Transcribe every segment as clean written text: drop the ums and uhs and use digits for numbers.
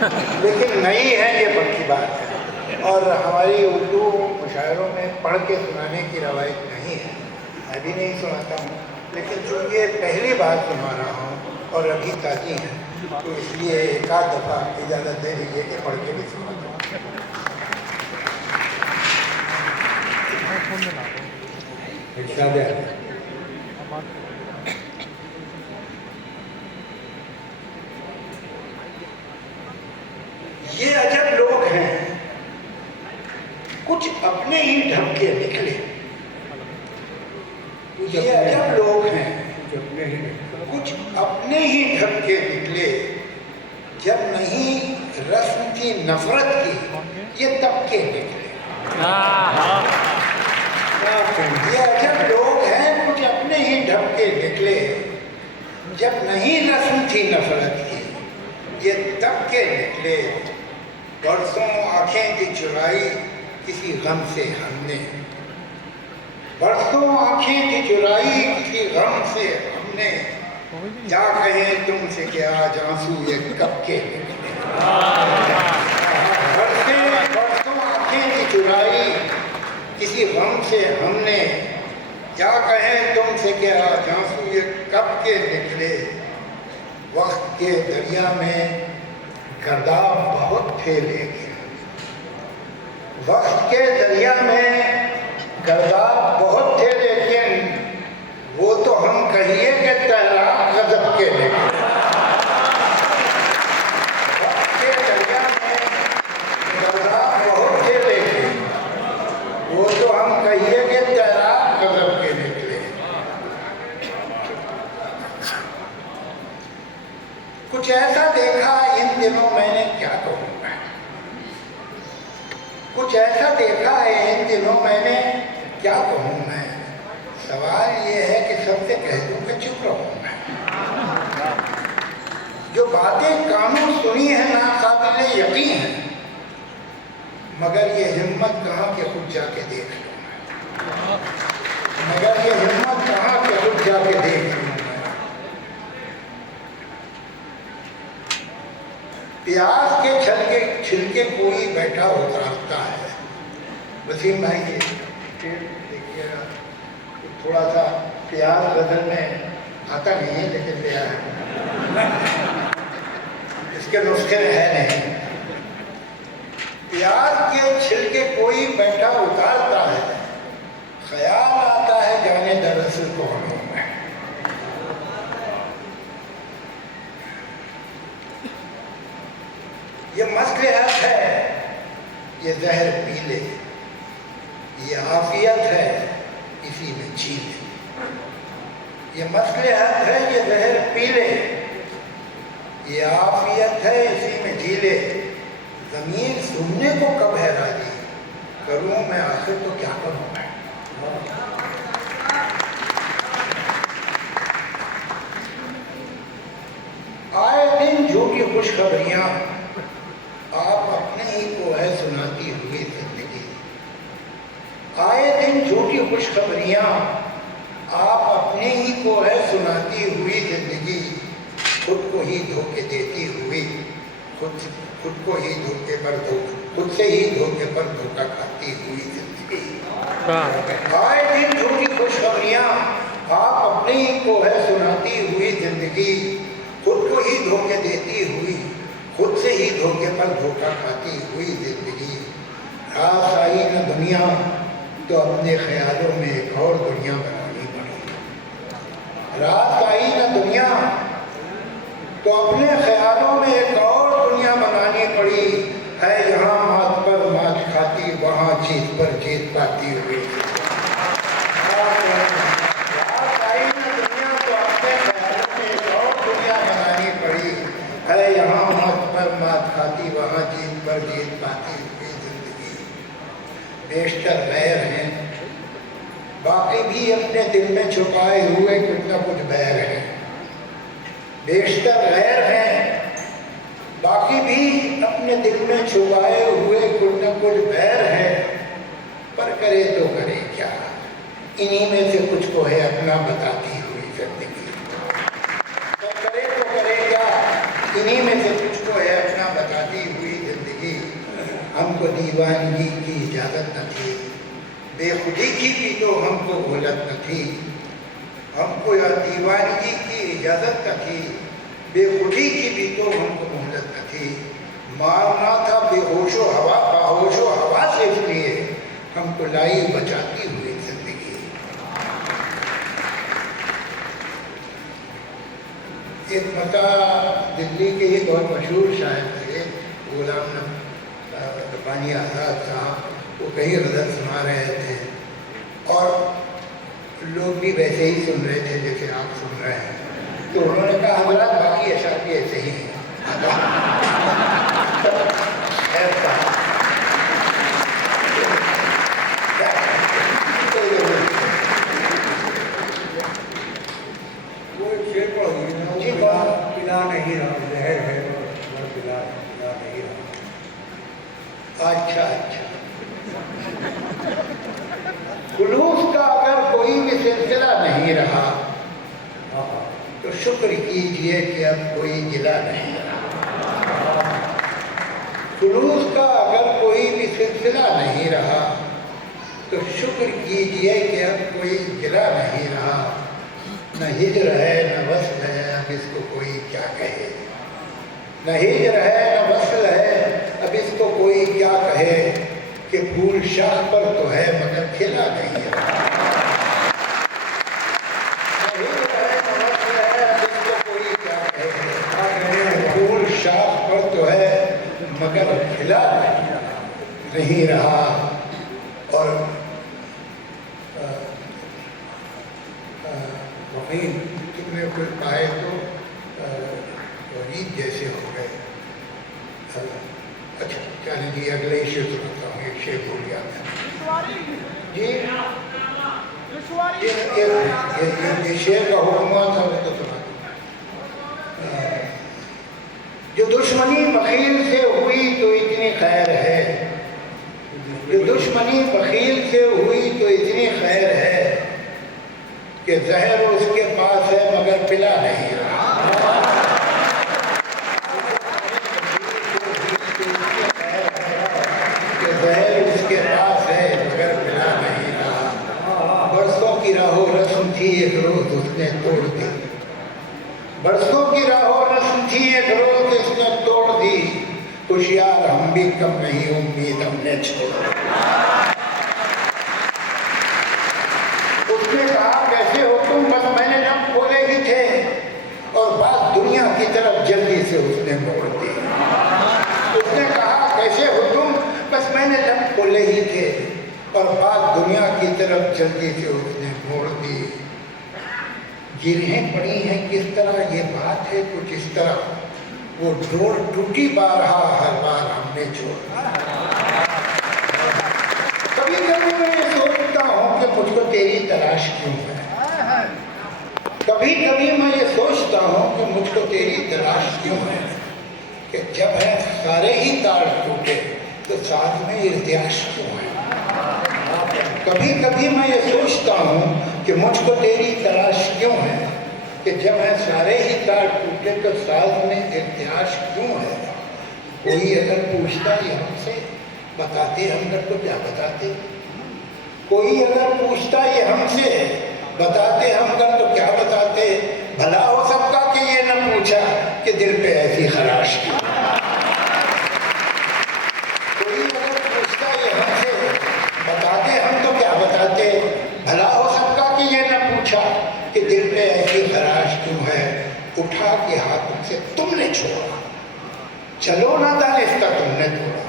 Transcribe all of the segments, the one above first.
لیکن نہیں ہے یہ پکی بات ہے، اور ہماری اردو مشاعروں میں پڑھ کے سنانے کی روایت نہیں ہے، میں بھی نہیں سناتا ہوں، لیکن چونکہ پہلی بار سنا رہا ہوں اور ابھی تازی ہیں تو اس لیے ایک آدھ دفعہ اجازت دے دیجیے کہ پڑھ کے بھی سناتا ہوں۔ ارشاد ہے، یہ عجب لوگ ہیں کچھ اپنے ہی ڈھنگ کے نکلے، یہ عجب لوگ ہیں کچھ اپنے ہی ڈھنگ کے نکلے، جب نہیں رسم تھی نفرت کی یہ طبقے نکلے۔ یہ عجب لوگ ہیں کچھ اپنے ہی ڈھنگ کے نکلے، جب نہیں رسم تھی نفرت کی یہ طبقے نکلے، برسوں آنکھیں کی چرائی کسی غم سے ہم نے، برسوں آنکھیں کی چرائی کسی غم سے ہم نے، کیا کہیں تم سے کہ آج آنسو یہ کب کے نکلے۔ برسوں آنکھیں کی چرائی کسی غم سے ہم نے، کیا کہیں تم سے کہ آج آنسو یہ کب کے نکلے، وقت کے دریا میں گرداب بہت تھے لیکن، وقت کے دریا میں گرداب بہت تھے لیکن، وہ تو ہم کہیے کہ تیراک غضب کے نکلے۔ وقت کے دریا میں گرداب بہت تھے لیکن، وہ تو ہم کہیے کہ تیراک غضب کے نکلے۔ کچھ ایسا دیکھا ان دنوں میں نے کیا کہوں میں، کچھ ایسا دیکھا ہے ان دنوں میں نے کیا کہوں میں، سوال یہ ہے کہ سب سے کہہ دوں کہ چپ رہوں میں، جو باتیں کانوں سنی ہیں ناقابل یقین ہیں، مگر یہ ہمت کہاں کہ خود جا کے دیکھ لوں میں، مگر یہ ہمت کہاں کہ خود جا کے دیکھ لوں میں۔ پیاز کے چھلکے کوئی بیٹھا اتارتا ہے، وسیم بھائی یہ دیکھیے گا تھوڑا سا پیاز غزل میں آتا نہیں ہے لیکن لیا ہے، اس کے نسخے میں ہے نہیں۔ پیاز کے چھلکے کوئی بیٹھا اتارتا ہے، خیال آتا ہے جانے دراصل کون ہوں میں۔ یہ مصلحت ہے یہ زہر پی لے، یہ عافیت ہے اسی میں جی لے، یہ مصلحت ہے یہ زہر پی لے، یہ عافیت ہے اسی میں جی لے، زمین سننے کو کب ہے راضی، کروں میں آخر تو کیا کروں میں۔ آئے دن جھوٹی خوشخبریاں آپ اپنے ہی کو ہے سناتی ہوئی زندگی، آئے دن جھوٹی خوشخبریاں آپ اپنے ہی کو ہے سناتی ہوئی زندگی، خود کو ہی دھوکے دیتی ہوئی، خود کو ہی دھوکے پر خود سے ہی دھوکے پر دھوکا کھاتی ہوئی زندگی۔ آئے دن جھوٹی خوشخبریاں آپ اپنے ہی کو ہے سناتی ہوئی زندگی، خود کو ہی دھوکے دیتی ہوئی، خود سے ہی دھوکے پر دھوکا کھاتی ہوئی زندگی۔ رات آئی نہ دنیا تو اپنے خیالوں میں ایک اور دنیا بنانی پڑی، رات آئی نہ دنیا تو اپنے خیالوں میں ایک اور دنیا بنانی پڑی، ہے یہاں مات پر مات کھاتی وہاں جیت پر جیت پاتی ہوئی۔ رات آئی نہ دنیا تو اپنے خیالوں میں ایک اور دنیا بنانی پڑی، ہے یہاں مات پر مات کھاتی وہاں جیت پر جیت پاتی ہوئی زندگی۔ بیشتر غیر ہیں باقی بھی اپنے دل میں چھپائے ہوئے کچھ نہ کچھ بیر ہیں، بیشتر غیر ہیں باقی بھی اپنے دل میں چھپائے ہوئے کچھ نہ کچھ بیر ہیں، پر کرے تو کرے کیا، انہی میں سے کچھ کو ہے اپنا بتاتی ہوئی زندگی، پر کرے تو کرے کیا، انہی میں سے کچھ کو ہے اپنا بتاتی ہم کو دیوانگی کی اجازت نہ تھی، بے خودی کی بھی تو ہم کو مہلت نہ تھی، ہم کو یا دیوانگی کی اجازت نہ تھی، بے خودی کی بھی تو ہم کو مہلت نہ تھی، مارنا تھا بے ہوش و ہوا باہوش و ہوا سے، اس لیے ہم کو لائی بچاتی ہوئی زندگی۔ ایک مرتبہ دلی کے ایک بہت مشہور شاعر تھے غلام ربانی آزاد صاحب، وہ کہیں غزل سنا رہے تھے اور لوگ بھی ویسے ہی سن رہے تھے جیسے آپ سن رہے ہیں، تو انہوں نے کہا حضرات باقی اشعار بھی ایسے ہی ہیں۔ وہ ایک شعر پڑھا جی پلا نہیں رہا، زہر ہے اور پلا نہیں رہا۔ اچھا اچھا، خلوص کا اگر کوئی بھی سلسلہ نہیں رہا تو شکر کیجئے کہ اب کوئی گلہ نہیں رہا۔ خلوص کا اگر کوئی بھی سلسلہ نہیں رہا تو شکر کیجئے کہ اب کوئی گلہ نہیں رہا، نہ ہجر ہے نہ وصل ہے اب اس کو کوئی کیا کہے، نہ ہجر ہے نہ وصل ہے اب اس کو کوئی کیا کہے، کہ پھول شاخ پر تو ہے مگر کھلا نہیں رہا، نہ ہجر ہے نہ وصل ہے اب اس کو کوئی کیا کہے، پھول شاخ پر تو ہے مگر کھلا نہیں رہا۔ اور وہیں تم نے کچھ پائے تو ورید جیسے ہو گئے۔ اچھا چالیے جی اگلے شعر سناتا ہوں، ایک شعر بھول گیا میں جی، یہ شعر کا حکم ہوا تھا وہ تو سنا دوں۔ جو دشمنی بخیل سے ہوئی تو اتنی خیر ہے، جو دشمنی بخیل سے ہوئی تو اتنی خیر ہے، کہ زہر اس کے پاس ہے مگر پلا نہیں رہا، کہ زہر اس کے پاس ہے مگر پلا نہیں رہا۔ برسوں کی راہ و رسم تھی ایک روز اس نے توڑ دی، برسوں کی راہ و رسم تھی ایک روز اس نے توڑ دی، ہوشیار ہم بھی کم نہیں امید ہم نے چھوڑ دی۔ اس نے کہا کیسے ہو تم، بس میں نے لب کھولے ہی تھے، اور بات دنیا کی طرف جلدی سے اس نے موڑ دی۔ اس نے کہا کیسے ہو تم، بس میں نے لب کھولے ہی تھے، اور بات دنیا کی طرف جلدی سے اس نے موڑ دی۔ گرہیں پڑی ہیں کس طرح یہ بات ہے کچھ اس طرح، وہ ڈور ٹوٹی بارہا ہر بار ہم نے چھوڑا۔ کبھی کبھی میں یہ سوچتا ہوں کہ مجھ کو تیری تلاش کیوں ہے، کبھی کبھی میں یہ سوچتا ہوں کہ مجھ کو تیری تلاش کیوں ہے، کہ جب ہے سارے ہی تار ٹوٹے تو ساتھ میں ارتعاش کیوں ہے۔ کبھی کبھی میں یہ سوچتا ہوں کہ مجھ کو تیری تلاش کیوں ہے، کہ جب ہے سارے ہی تار ٹوٹے تو ساتھ میں ارتعاش کیوں ہے۔ کوئی اگر پوچھتا یہ ہم سے بتاتے ہم گھر کو کیا بتاتے، کوئی اگر پوچھتا یہ ہم سے بتاتے ہم گھر تو کیا بتاتے، بھلا ہو سکتا کہ یہ نہ پوچھا کہ دل پہ ایسی خراش کی۔ کوئی اگر پوچھتا یہ ہم سے بتاتے ہم تو کیا بتاتے، بھلا ہو سکتا کہ یہ نہ پوچھا کہ دل پہ ایسی خراش کیوں ہے۔ اٹھا کے ہاتھوں سے تم نے چھوڑا، چلو نہ دانستہ تم نے توڑا،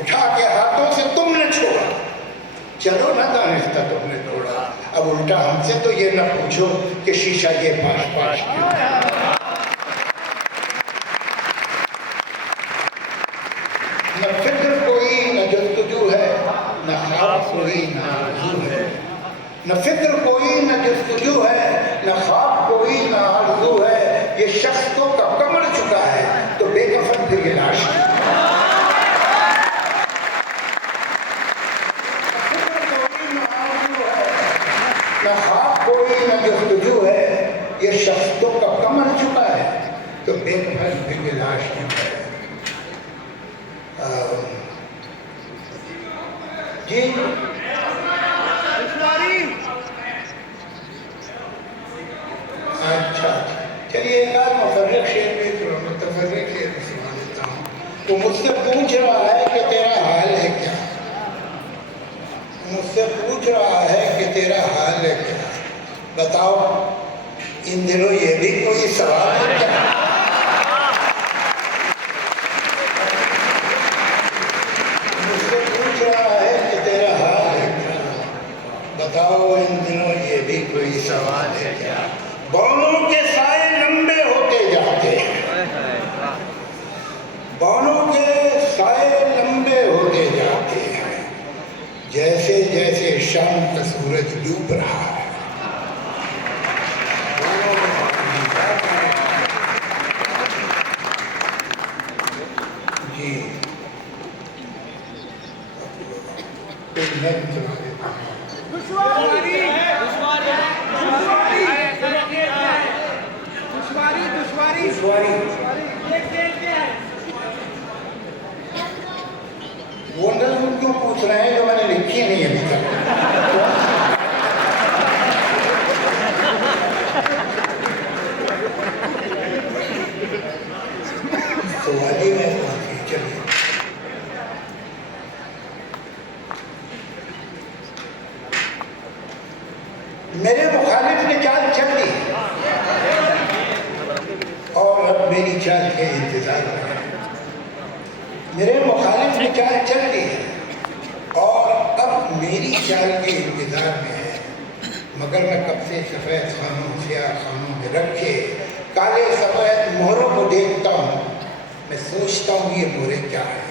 اٹھا کے ہاتھوں سے تم نے چھوڑا، چلو نہ دانستہ تم نے توڑا۔ اب الٹا ہم سے تو یہ نہ پوچھو کہ شیشہ یہ پاش پاش کیوں ہے۔ نہ فکر کوئی نہ جستجو ہے، نہ خواب کوئی نہ آرزو ہے، نہ فکر کوئی نہ جستجو ہے، نہ خواب کوئی نہ آرزو ہے، یہ شخص تو کب مر چکا ہے تو بے کفن پھر یہ لاش ہے۔ نہ خواب کوئی نہ جستجو ہے، یہ شخص تو کب کا مر چکا ہے تو بے کفن پھر یہ لاش کیوں ہے۔ جی اچھا چلیے ایک آدھ متفرق شعر میں سنا دیتا ہوں. وہ مجھ سے پوچھ رہا ہے کہ تیرا حال ہے کیا, مجھ سے پوچھ رہا ہے کہ تیرا حال ہے کیا, بتاؤ ان دنوں یہ بھی کوئی سوال ہے کیا؟ مجھ سے پوچھ رہا ہے کہ تیرا حال ہے کیا, بتاؤ ان دنوں یہ بھی کوئی سوال ہے کیا. بونوں کے سائے لمبے ہوتے جاتے ہیں, بونوں کے سائے لمبے ہوتے جاتے ہیں, جیسے جیسے شام کا سورج ڈوب رہا ہے. جی میں سنا دیتا ہوں. وہ نظم کیوں پوچھ رہے ہیں جو میں نے لکھی نہیں ابھی تک. سوالی میں کون سی, چلیے میرے مخالف نے چال چل دی اور اب میری چال کے انتظار میں ہے. میرے مخالف نے چال چل دی اور اب میری چال کے انتظار میں ہے, مگر میں کب سے سفید خانوں سیاہ خانوں میں رکھے کالے سفید مہروں کو دیکھتا ہوں. میں سوچتا ہوں یہ مہرے کیا ہیں.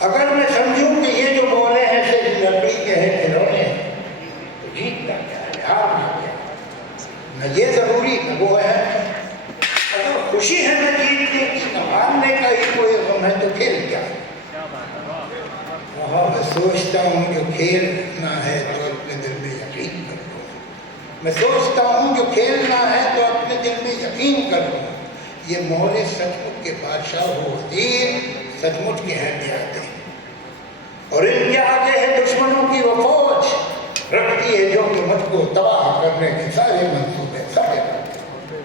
اگر میں سمجھوں کہ یہ جو مہرے ہیں صرف لکڑی کے ہیں کھلونے, تو جیتنا کیا ہے, ہارنا کیا ہے. نہ یہ ضروری نہ وہ ہے. اگر خوشی ہے نہ جیتنے کی نہ ہارنے کا ہی کوئی غم ہے تو کھیل کیا ہے. میں سوچتا ہوں جو کھیلنا ہے تو اپنے دل میں یقین کر لوں. میں سوچتا ہوں جو کھیلنا ہے تو اپنے دل میں یقین کر لوں. یہ مہرے سچ مچ کے بادشاہ ہو وزیر, سچ مچ کے ہیں دیاتے, اور ان کے آگے ہے دشمنوں کی وہ فوج رکھتی ہے جو کہ مجھ کو تباہ کرنے کے سارے منصوبے سارے کرتے.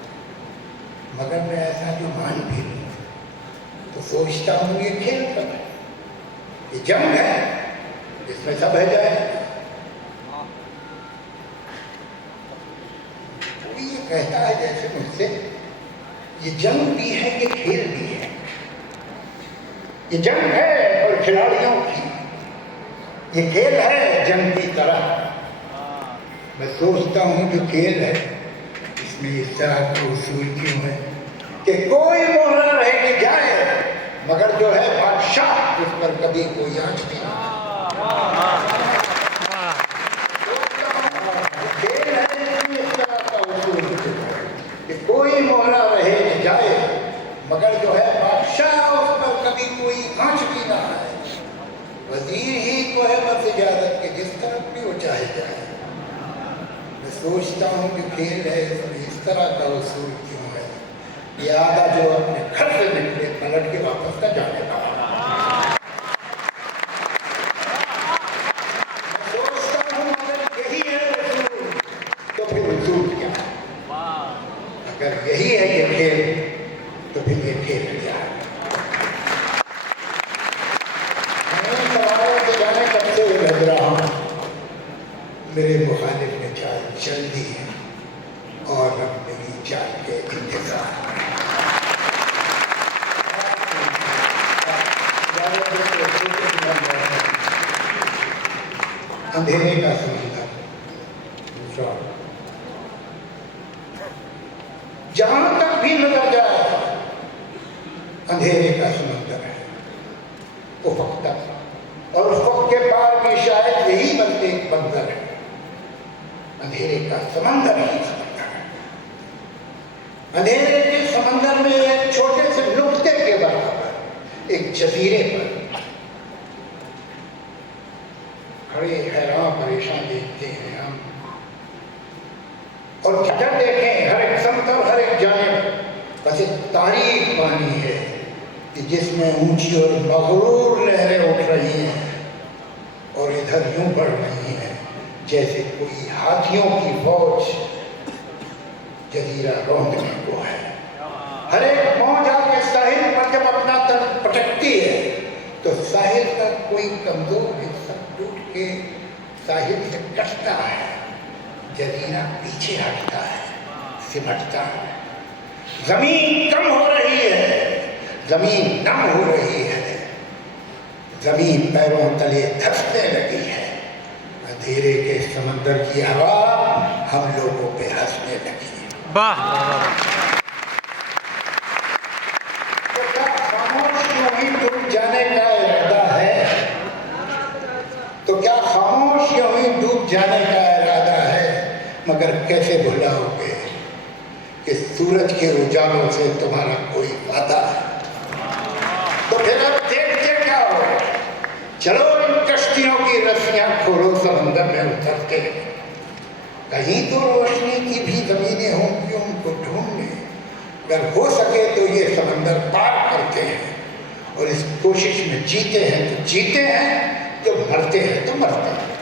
مگر میں ایسا جو مان بھی لوں تو سوچتا ہوں یہ کھیل کب ہے, یہ جنگ ہے جس میں سب ہے جائے. وہ یہ کہتا ہے جیسے مجھ سے یہ جنگ بھی ہے یہ کھیل بھی ہے. یہ جنگ ہے اور کھلاڑیوں کی, یہ کھیل ہے جنگ کی طرح. میں سوچتا ہوں جو کھیل ہے اس میں اس طرح کا اصول کیوں ہے کہ کوئی مہرہ رہ کے جائے مگر جو ہے بادشاہ اس پر کبھی کوئی آنچ نہیں. کھیل ہے اس طرح کا اصول کہ کوئی مہرہ رہ جائے مگر جو ہے بادشاہ اس پر کبھی کوئی آنچ بھی نہ آئے. وزیر ہی کو ہے بس اجازت کہ جس طرف بھی وہ چاہے جائے. میں سوچتا ہوں کہ کھیل ہے اس میں اس طرح کا اصول کیوں ہے. یہ آدھا جو اپنے گھر سے نکلے پلٹ کے واپس نہ جانے کا. میں سوچتا ہوں اگر یہی ہے اصول تو پھر اصول کیا ہے. اگر یہی ہے یہ کھیل تو پھر یہ کھیل کیا ہے. میرے مخالف نے چال چل دی ہے اور اب میری چال کے انتظار. اندھیرے کا سمندر, جہاں تک بھی نظر جائے اندھیرے کا سمندر ہے. افق تک اور افق کے پار بھی شاید یہی بنتے ایک منظر ہے. اندھیرے کا سمندر ہی سمندر ہے. اندھیرے کے سمندر میں ایک چھوٹے سے نقطے کے برابر ایک جزیرے پر کھڑے حیران پریشان دیکھتے ہیں ہم, اور جگہ دیکھیں ہر ایک سمت اور ہر ایک جانب بس ایک تاریک پانی ہے کہ جس میں اونچی اور مغرور لہریں اٹھ رہی ہیں. اور ادھر یوں بڑھ رہی ہیں جیسے کوئی ہاتھیوں کی فوج جزیرہ روندنے کو ہے۔ ہر ایک موج آ کے ساحل پر جب اپنا تن پٹکتی ہے تو ساحل کا کوئی کمزور حصہ ٹوٹ کے ساحل سے کٹتا ہے، جزیرہ پیچھے ہٹتا ہے، سمٹتا ہے۔ زمین کم ہو رہی ہے، زمین نم ہو رہی ہے، زمین پیروں تلے دھسنے لگی ہے، اندھیرے کے سمندر کی ہوا ہم لوگوں پہ ہنسنے لگی ہے۔ تو کیا خاموش یوں ہی ڈوب جانے کا ارادہ ہے؟ تو کیا خاموش یوں ہی ڈوب جانے کا ارادہ ہے؟ مگر کیسے بھلاؤ گے کہ سورج کے اجالوں سے تمہارا کوئی وعدہ ہے؟ تو پھر اب دیکھتے کیا ہو؟ چلو ان کشتیوں کی رسیاں کھولو، سمندر میں اترتے ہیں، کہیں تو روشنی کی بھی زمینیں ہوں گی ان کو ڈھونڈنے، اگر ہو سکے تو یہ سمندر پار کرتے ہیں اور اس کوشش میں جیتے ہیں تو جیتے ہیں، جو مرتے ہیں تو مرتے ہیں۔